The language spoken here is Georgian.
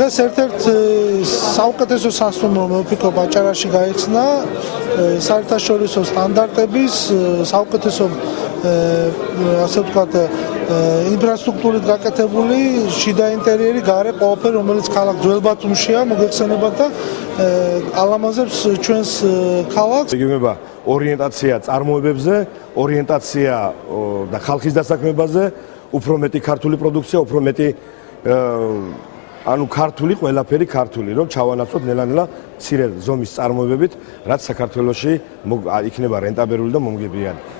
დღეს ერთ-ერთ საუკეთესო სასტუმრო მოფიქრობა აჭარაში გაიხსნა საერთაშორისო სტანდარტების საუკეთესო ასე ვთქვათ ინფრასტრუქტურით გაკეთებული შიდა ინტერიერი გარე ყველაფერი რომელიც ქალაქ ძველ ბათუმშია მოგეხსენებათ და ალამაზებს ჩვენს ქალაქს იგივნება ორიენტაცია წარმოებებზე ორიენტაცია და ხალხის დასაქმებაზე უფრო მეტი ქართული პროდუქცია უფრო მეტი ანუ ქართული ყველაფერი ქართული რომ ჩავანაცვლოთ ნელა-ნელა მცირე ზომის წარმოებებით რაც საქართველოში იქნება რენტაბელური და მომგებიანი